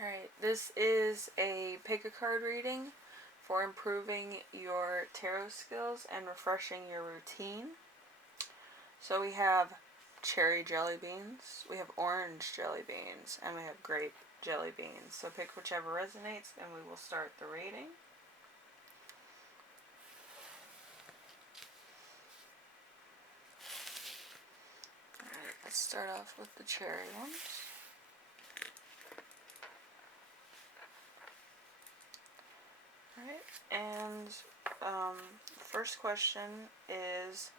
Alright, this is a pick a card reading for improving your tarot skills and refreshing your routine. So we have cherry jelly beans, we have orange jelly beans, and we have grape jelly beans. So pick whichever resonates and we will start the reading. Alright, let's start off with the cherry ones. Alright, and first question is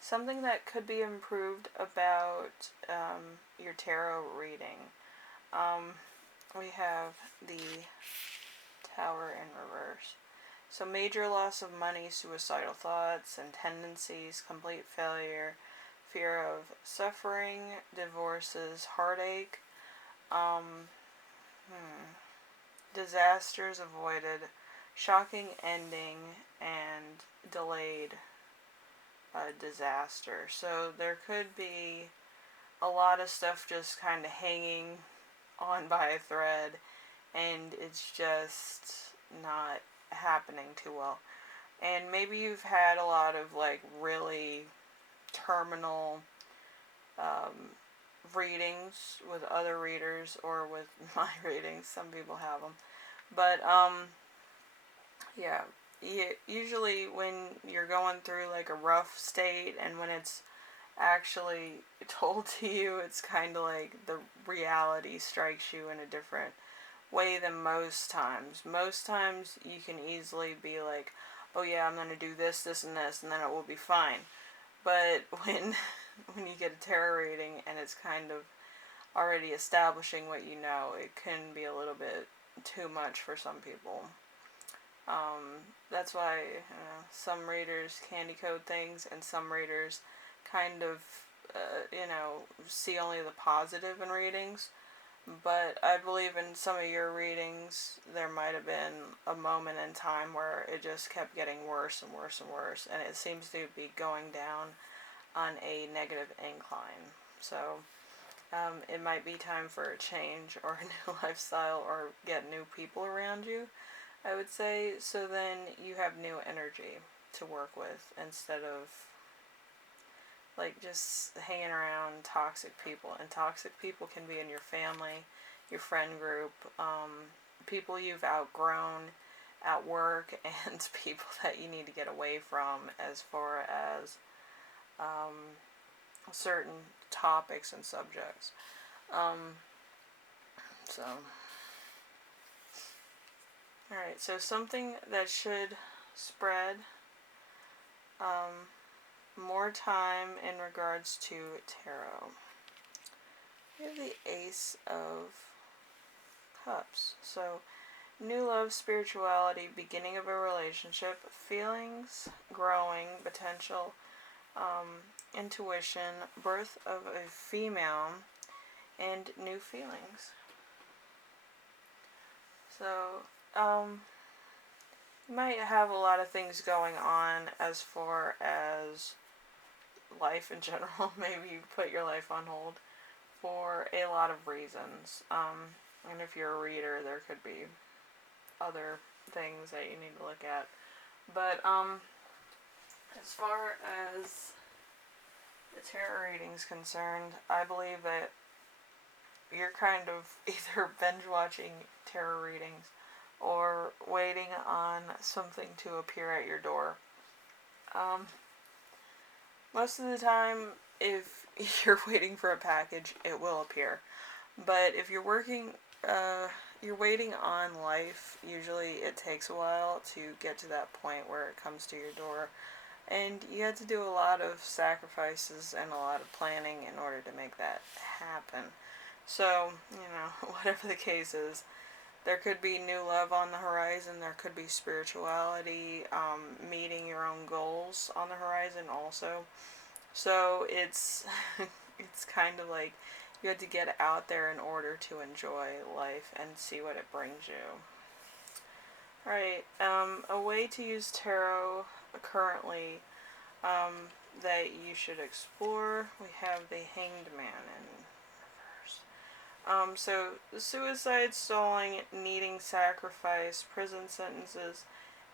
something that could be improved about your tarot reading. We have the Tower in reverse. So major loss of money, suicidal thoughts and tendencies, complete failure, fear of suffering, divorces, heartache, disasters avoided, shocking ending, and delayed disaster. So there could be a lot of stuff just kind of hanging on by a thread, and it's just not happening too well. And maybe you've had a lot of like really terminal readings with other readers or with my readings. Some people have them. But yeah, usually when you're going through like a rough state and when it's actually told to you, it's kind of like the reality strikes you in a different way than most times. Most times you can easily be like, oh yeah, I'm going to do this, this, and this, and then it will be fine. But when you get a tarot reading and it's kind of already establishing what you know, it can be a little bit too much for some people. That's why some readers candy code things and some readers kind of, see only the positive in readings. But I believe in some of your readings, there might have been a moment in time where it just kept getting worse and worse and worse, and it seems to be going down on a negative incline. So it might be time for a change or a new lifestyle or get new people around you, I would say, so then you have new energy to work with instead of like just hanging around toxic people. And toxic people can be in your family, your friend group, people you've outgrown at work, and people that you need to get away from as far as certain topics and subjects. Alright, so something that should spread more time in regards to tarot. We have the Ace of Cups. So, new love, spirituality, beginning of a relationship, feelings, growing, potential, intuition, birth of a female, and new feelings. So, you might have a lot of things going on as far as life in general. Maybe you put your life on hold for a lot of reasons. And if you're a reader, there could be other things that you need to look at. But as far as the tarot reading is concerned, I believe that you're kind of either binge watching tarot readings or waiting on something to appear at your door. Most of the time, if you're waiting for a package, it will appear. But if you're you're waiting on life, usually it takes a while to get to that point where it comes to your door. And you have to do a lot of sacrifices and a lot of planning in order to make that happen. So, whatever the case is, there could be new love on the horizon. There could be spirituality, meeting your own goals on the horizon also. So it's it's kind of like you have to get out there in order to enjoy life and see what it brings you. Alright, a way to use tarot currently that you should explore. We have the Hanged Man in reverse. So suicide, stalling, needing sacrifice, prison sentences,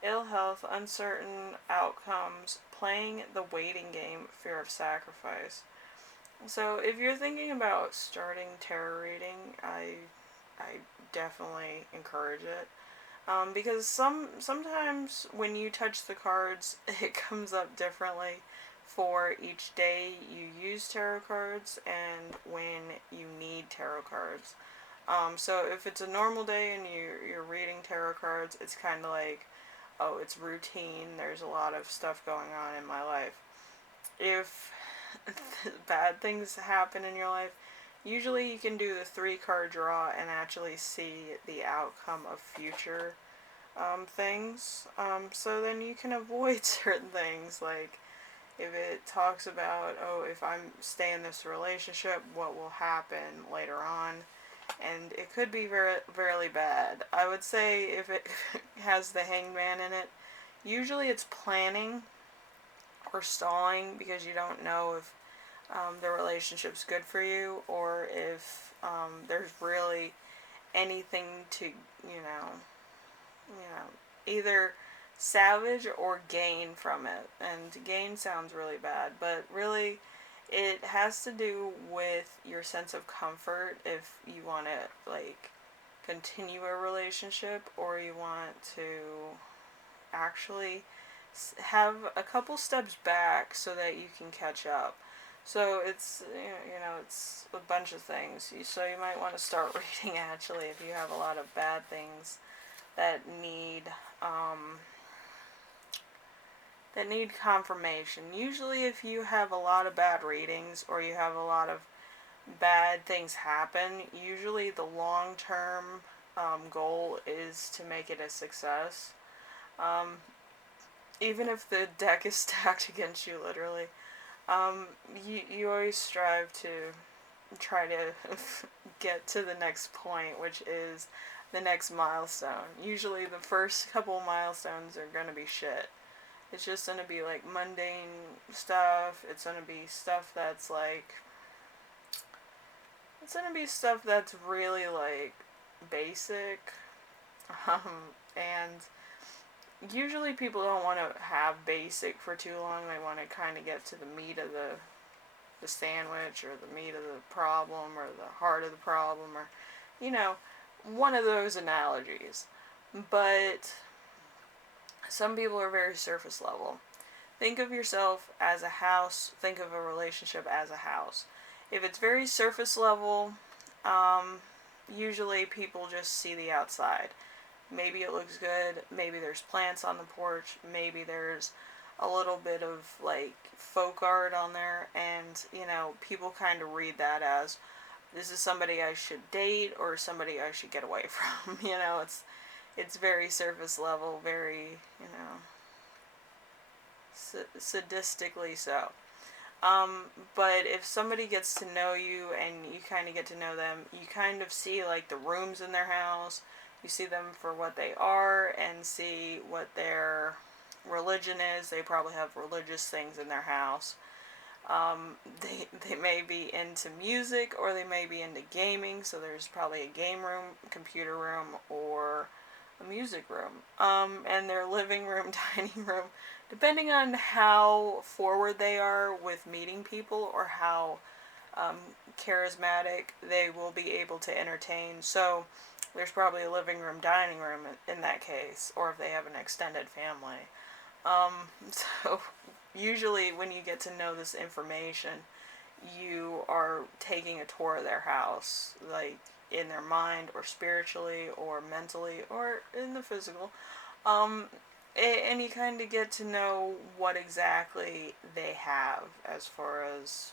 ill health, uncertain outcomes, playing the waiting game, fear of sacrifice. So if you're thinking about starting tarot reading, I definitely encourage it. Because sometimes when you touch the cards, it comes up differently for each day you use tarot cards and when you need tarot cards. So if it's a normal day and you're reading tarot cards, it's kind of like, oh, it's routine. There's a lot of stuff going on in my life. If bad things happen in your life, usually you can do the 3 card draw and actually see the outcome of future things. So then you can avoid certain things, like if it talks about, oh, if I'm stay in this relationship, what will happen later on, and it could be very bad. I would say if it has the hangman in it, usually it's planning or stalling because you don't know if the relationship's good for you or if there's really anything to, either savage or gain from it. And gain sounds really bad, but really it has to do with your sense of comfort if you want to like continue a relationship or you want to actually have a couple steps back so that you can catch up. So it's it's a bunch of things. So you might want to start reading actually if you have a lot of bad things that need um, that need confirmation. Usually, if you have a lot of bad readings or you have a lot of bad things happen, usually the long term goal is to make it a success. Um, Even if the deck is stacked against you, literally, you always strive to try to get to the next point, which is the next milestone. Usually, the first couple milestones are gonna be shit. It's just gonna be like mundane stuff. It's gonna be stuff that's like. It's gonna be stuff that's really like basic. And usually people don't want to have basic for too long. They want to kind of get to the meat of the sandwich or the meat of the problem or the heart of the problem or, you know, one of those analogies. But some people are very surface level. Think of yourself as a house. Think of a relationship as a house. If it's very surface level, usually people just see the outside. Maybe it looks good. Maybe there's plants on the porch. Maybe there's a little bit of like folk art on there, and people kind of read that as this is somebody I should date or somebody I should get away from. It's very surface level, very sadistically so. But if somebody gets to know you and you kind of get to know them, you kind of see like the rooms in their house. You see them for what they are and see what their religion is. They probably have religious things in their house. They may be into music or they may be into gaming, so there's probably a game room, computer room, or a music room. And their living room, dining room, depending on how forward they are with meeting people or how charismatic they will be able to entertain. So there's probably a living room, dining room in that case, or if they have an extended family. So usually when you get to know this information, you are taking a tour of their house, like in their mind or spiritually or mentally or in the physical. And you kind of get to know what exactly they have as far as,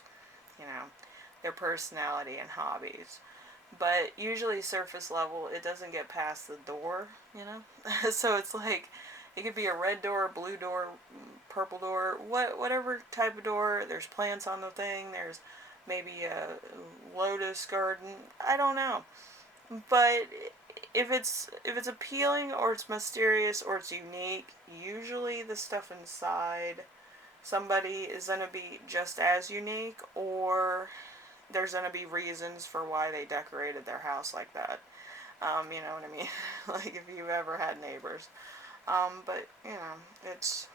their personality and hobbies. But usually surface level, it doesn't get past the door. So it's like, it could be a red door, blue door, purple door, whatever type of door. There's plants on the thing. There's maybe a lotus garden. I don't know. But if it's appealing or it's mysterious or it's unique, usually the stuff inside somebody is going to be just as unique or there's going to be reasons for why they decorated their house like that. You know what I mean? Like if you've ever had neighbors. But, you know, it's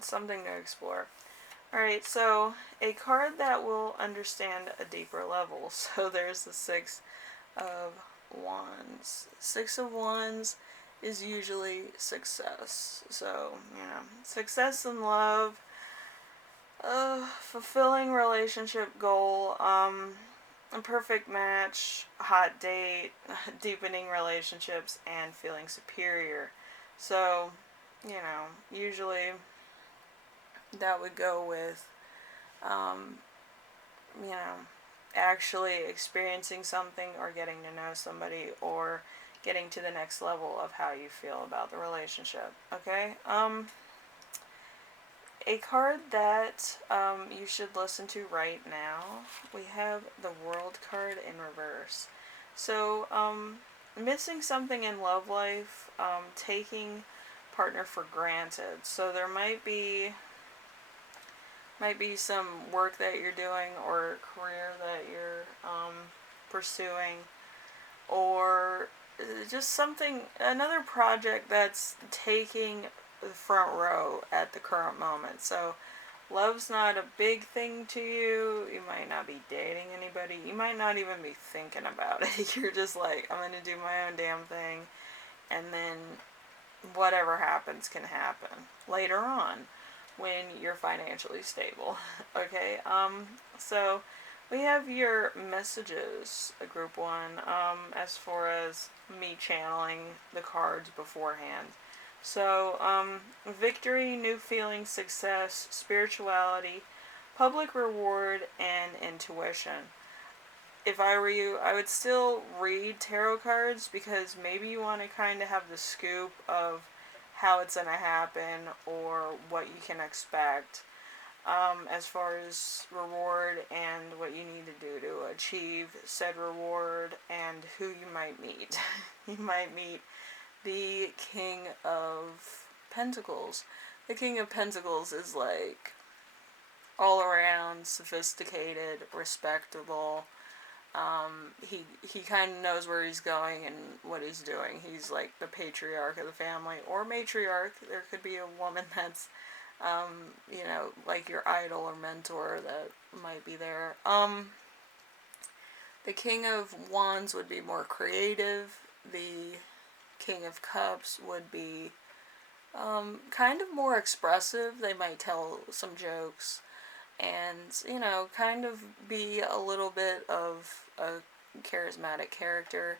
something to explore. Alright, so a card that will understand a deeper level. So there's the Six of Wands. Six of Wands is usually success. So, you know, success in love, fulfilling relationship goal, a perfect match, hot date, deepening relationships, and feeling superior. So, you know, usually that would go with, you know, actually experiencing something or getting to know somebody or getting to the next level of how you feel about the relationship. Okay? A card that you should listen to right now, we have the World card in reverse. So, missing something in love life, taking partner for granted. So there might be some work that you're doing or career that you're pursuing, or just something, another project that's taking the front row at the current moment. So love's not a big thing to you. You might not be dating anybody. You might not even be thinking about it. You're just like, I'm going to do my own damn thing, and then whatever happens can happen later on when you're financially stable. Okay, so we have your messages, group 1, as far as me channeling the cards beforehand. So, victory, new feelings, success, spirituality, public reward, and intuition. If I were you, I would still read tarot cards because maybe you want to kind of have the scoop of how it's going to happen or what you can expect, as far as reward and what you need to do to achieve said reward and who you might meet. You might meet the King of Pentacles. The King of Pentacles is like all around sophisticated, respectable. He kind of knows where he's going and what he's doing. He's like the patriarch of the family, or matriarch. There could be a woman that's, you know, like your idol or mentor that might be there. The King of Wands would be more creative. The King of Cups would be kind of more expressive. They might tell some jokes and, you know, kind of be a little bit of a charismatic character.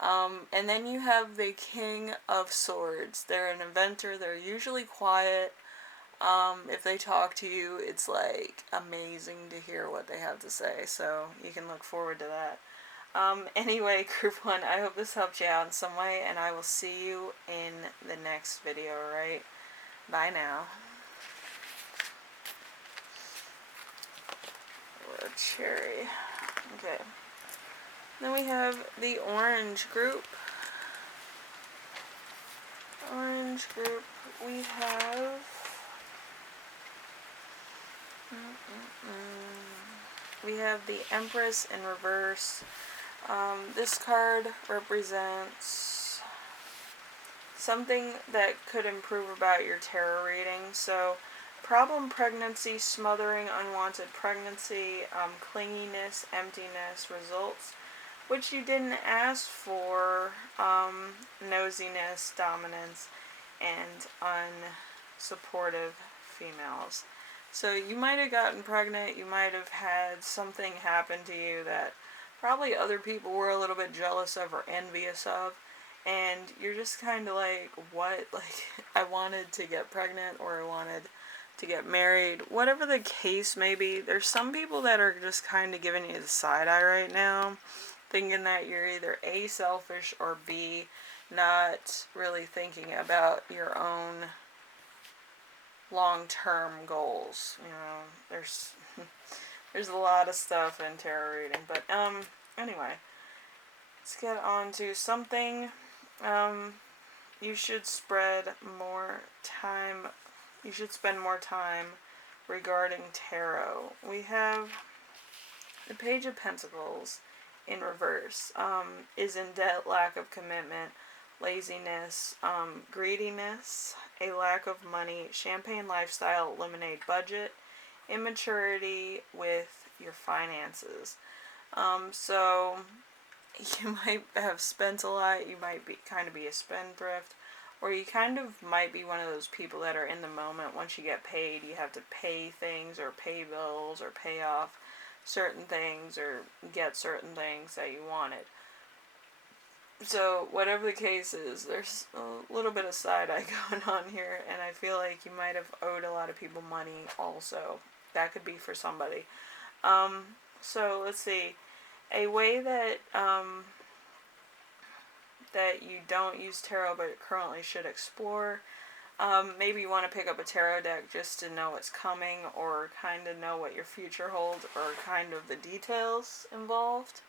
And then you have the King of Swords. They're an inventor. They're usually quiet. If they talk to you, it's like amazing to hear what they have to say. So you can look forward to that. Anyway, Group 1, I hope this helped you out in some way, and I will see you in the next video, alright? Bye now. A cherry. Okay. Then we have the Orange Group. Orange Group, we have... We have the Empress in reverse. This card represents something that could improve about your tarot reading. So, problem pregnancy, smothering, unwanted pregnancy, clinginess, emptiness, results which you didn't ask for, nosiness, dominance, and unsupportive females. So you might have gotten pregnant, you might have had something happen to you that probably other people were a little bit jealous of or envious of, and you're just kind of like, what? Like, I wanted to get pregnant, or I wanted to get married, whatever the case may be. There's some people that are just kind of giving you the side eye right now, thinking that you're either A, selfish, or B, not really thinking about your own long-term goals. You know, there's a lot of stuff in tarot reading, but anyway, let's get on to something. You should spend more time regarding tarot. We have The Page of Pentacles in reverse is in debt, lack of commitment, laziness, greediness, a lack of money, champagne lifestyle, lemonade budget, immaturity with your finances. So you might have spent a lot, you might be kind of be a spendthrift, or you kind of might be one of those people that are in the moment. Once you get paid, you have to pay things or pay bills or pay off certain things or get certain things that you wanted. So whatever the case is, there's a little bit of side-eye going on here, and I feel like you might have owed a lot of people money also. That could be for somebody. So let's see. A way that that you don't use tarot but currently should explore. Maybe you want to pick up a tarot deck just to know what's coming or kind of know what your future holds or kind of the details involved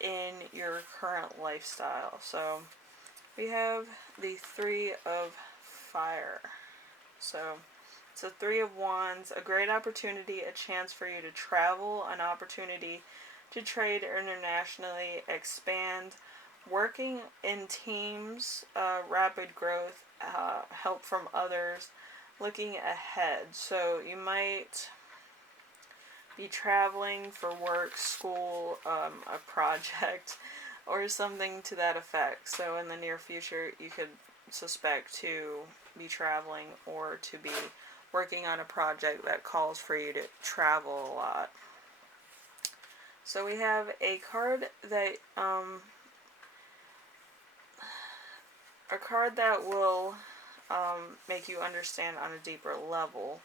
in your current lifestyle. So we have the Three of Fire. So it's a Three of Wands, a great opportunity, a chance for you to travel, an opportunity to trade internationally, expand, working in teams, rapid growth, help from others, looking ahead. So you might be traveling for work, school, a project, or something to that effect. So in the near future, you could suspect to be traveling or to be working on a project that calls for you to travel a lot. So we have a card that will make you understand on a deeper level.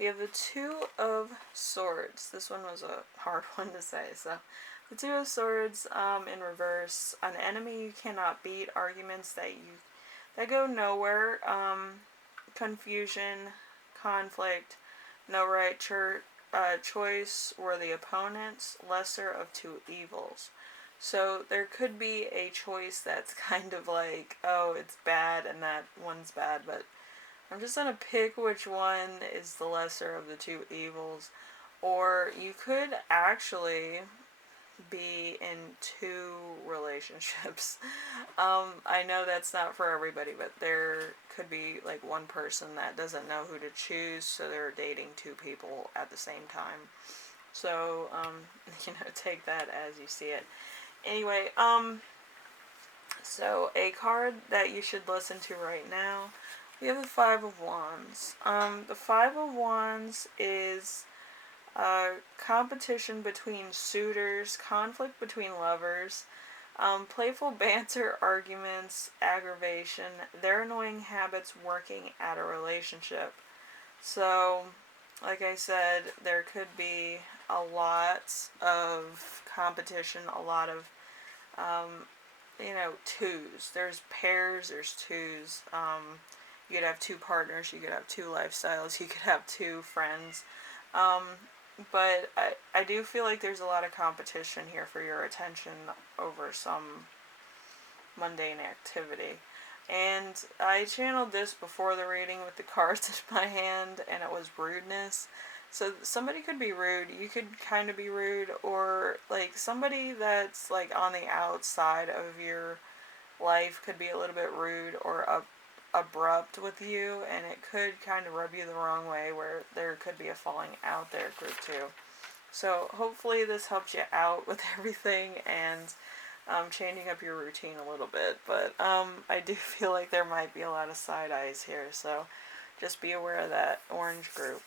We have the Two of Swords. This one was a hard one to say. So the Two of Swords in reverse. An enemy you cannot beat. Arguments that go nowhere. Confusion, conflict, no right choice, worthy opponents, lesser of two evils. So there could be a choice that's kind of like, oh, it's bad and that one's bad, but I'm just going to pick which one is the lesser of the two evils. Or you could actually be in two relationships. I know that's not for everybody, but there could be like one person that doesn't know who to choose, so they're dating two people at the same time. So, take that as you see it. Anyway, so a card that you should listen to right now, we have the Five of Wands. The Five of Wands is competition between suitors, conflict between lovers, playful banter, arguments, aggravation, their annoying habits working at a relationship. So, like I said, there could be a lot of competition, a lot of, twos. There's pairs, there's twos. You could have two partners, you could have two lifestyles, you could have two friends. But I do feel like there's a lot of competition here for your attention over some mundane activity. And I channeled this before the reading with the cards in my hand, and it was rudeness. So somebody could be rude, you could kind of be rude, or like somebody that's like on the outside of your life could be a little bit rude or abrupt with you, and it could kind of rub you the wrong way where there could be a falling out there group too. So hopefully this helps you out with everything and changing up your routine a little bit. But I do feel like there might be a lot of side eyes here, so just be aware of that orange group.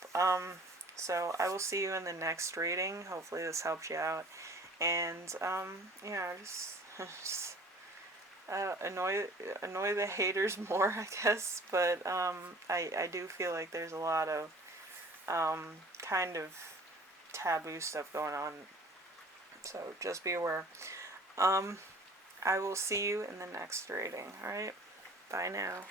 So I will see you in the next reading. Hopefully this helps you out. And, just annoy the haters more, I guess. But I do feel like there's a lot of kind of taboo stuff going on. So just be aware. I will see you in the next reading. Alright? Bye now.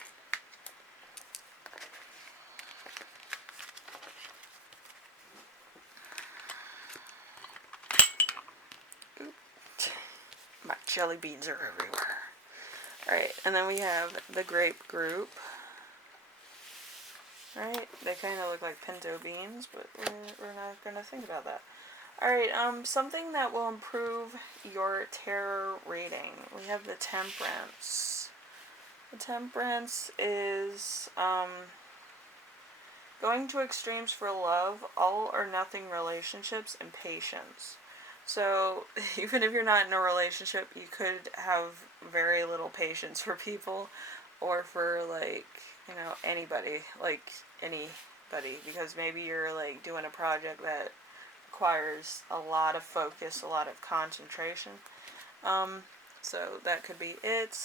My jelly beans are everywhere. Alright, and then we have the grape group. Alright, they kind of look like pinto beans, but we're not going to think about that. Alright, something that will improve your tarot reading. We have the Temperance. The Temperance is, going to extremes for love, all or nothing relationships, and patience. So, even if you're not in a relationship, you could have very little patience for people, or for, like, anybody. Like, anybody. Because maybe you're, like, doing a project that requires a lot of focus, a lot of concentration. So that could be it.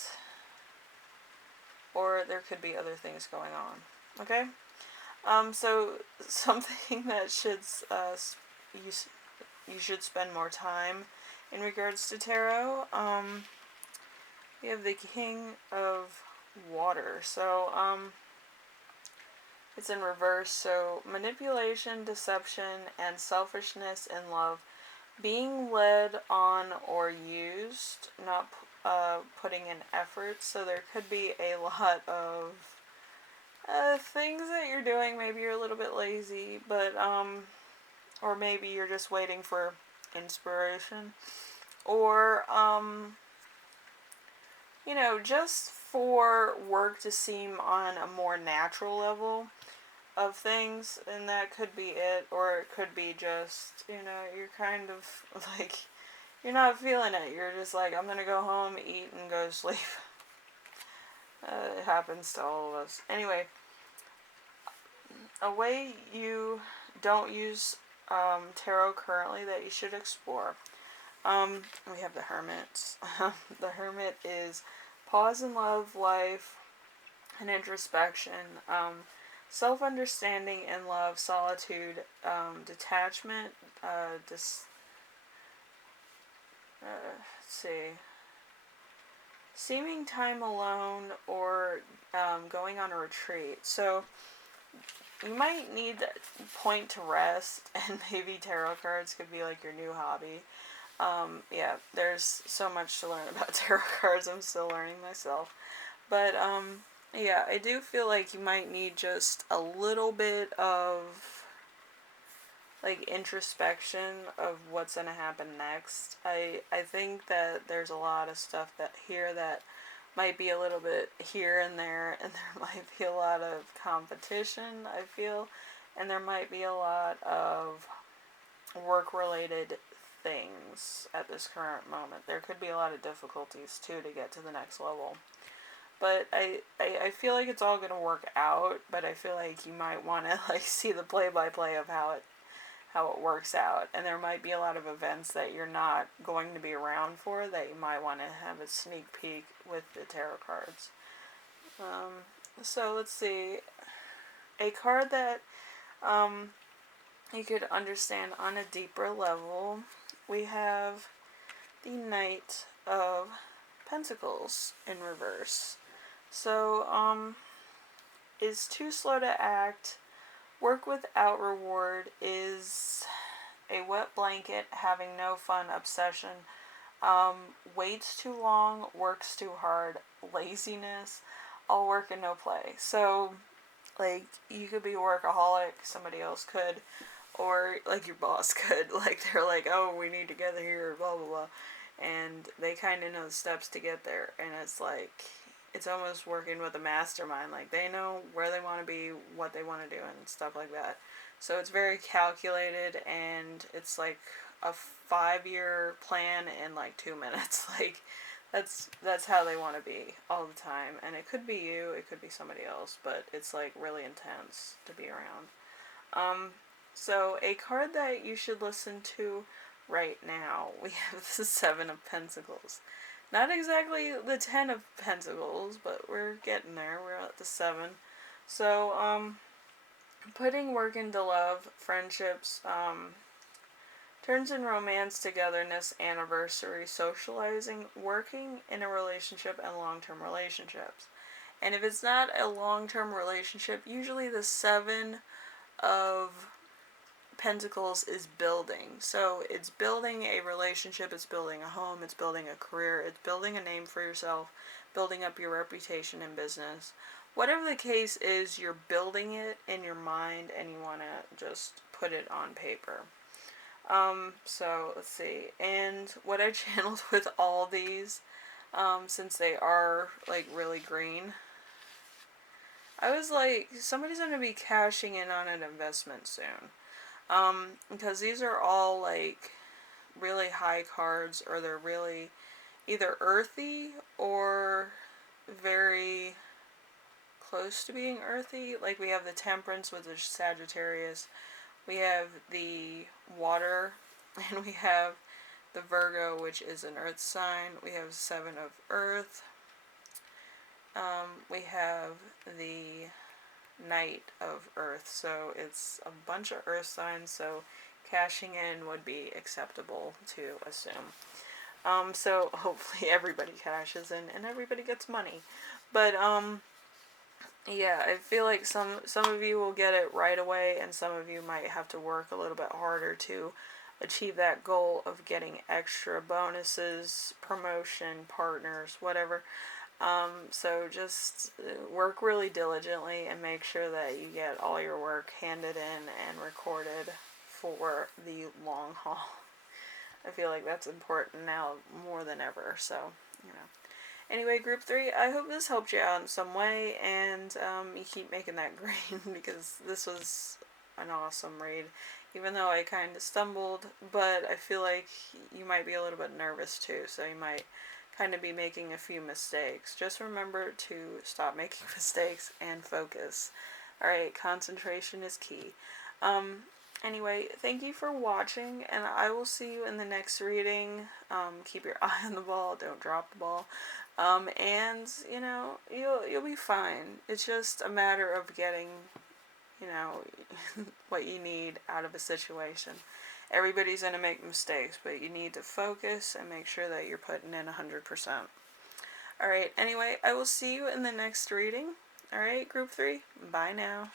Or there could be other things going on. Okay? So something that you should spend more time in regards to tarot. We have the King of Water. So, it's in reverse. So, manipulation, deception, and selfishness in love. Being led on or used, not putting in effort. So, there could be a lot of things that you're doing. Maybe you're a little bit lazy, but, or maybe you're just waiting for inspiration. Or, just for work to seem on a more natural level of things, and that could be it, or it could be just, you're kind of like, you're not feeling it. You're just like, I'm gonna go home, eat, and go to sleep. It happens to all of us. Anyway, a way you don't use tarot currently that you should explore. We have the Hermit. The Hermit is pause in love, life, and introspection. Self-understanding in love, solitude, detachment, let's see, seeming time alone, or going on a retreat. So you might need a point to rest, and maybe tarot cards could be like your new hobby. Yeah, there's so much to learn about tarot cards. I'm still learning myself. But, yeah, I do feel like you might need just a little bit of, like, introspection of what's going to happen next. I think that there's a lot of stuff that might be a little bit here and there might be a lot of competition, I feel, and there might be a lot of work-related things at this current moment. There could be a lot of difficulties, too, to get to the next level. But I feel like it's all going to work out, but I feel like you might want to, like, see the play-by-play of how it works out. And there might be a lot of events that you're not going to be around for that you might want to have a sneak peek with the tarot cards. So let's see. A card that you could understand on a deeper level. We have the Knight of Pentacles in reverse. So, is too slow to act, work without reward, is a wet blanket, having no fun, obsession, waits too long, works too hard, laziness, all work and no play. So, like, you could be a workaholic, somebody else could, or, like, your boss could. Like, they're like, oh, we need to get here, blah, blah, blah. And they kind of know the steps to get there. And it's like, it's almost working with a mastermind. Like, they know where they want to be, what they want to do, and stuff like that. So it's very calculated, and it's like a 5-year plan in like 2 minutes. Like, that's how they want to be all the time. And it could be you, it could be somebody else, but it's like really intense to be around. So a card that you should listen to right now, we have the Seven of Pentacles. Not exactly the 10 of Pentacles, but we're getting there. We're at the 7. So, putting work into love, friendships, turns in romance, togetherness, anniversary, socializing, working in a relationship, and long-term relationships. And if it's not a long-term relationship, usually the 7 of Pentacles is building. So it's building a relationship, it's building a home, it's building a career, it's building a name for yourself, building up your reputation in business. Whatever the case is, you're building it in your mind and you want to just put it on paper. So let's see. And what I channeled with all these, since they are like really green, I was like, somebody's gonna be cashing in on an investment soon. Because these are all like really high cards, or they're really either earthy or very close to being earthy. Like we have the Temperance with the Sagittarius, we have the Water, and we have the Virgo, which is an earth sign. We have Seven of Earth. We have the Knight of Earth. So it's a bunch of earth signs, so cashing in would be acceptable to assume. So hopefully everybody cashes in and everybody gets money. But yeah, I feel like some of you will get it right away, and some of you might have to work a little bit harder to achieve that goal of getting extra bonuses, promotion, partners, whatever. So just work really diligently and make sure that you get all your work handed in and recorded for the long haul. I feel like that's important now more than ever, so, you know. Anyway, Group 3, I hope this helped you out in some way, and you keep making that green, because this was an awesome read. Even though I kind of stumbled, but I feel like you might be a little bit nervous too, so you might kind of be making a few mistakes. Just remember to stop making mistakes and focus. Alright, concentration is key. Anyway, thank you for watching, and I will see you in the next reading. Keep your eye on the ball, don't drop the ball. And, you know, you'll be fine. It's just a matter of getting, you know, what you need out of a situation. Everybody's going to make mistakes, but you need to focus and make sure that you're putting in 100%. Alright, anyway, I will see you in the next reading. Alright, Group 3, bye now.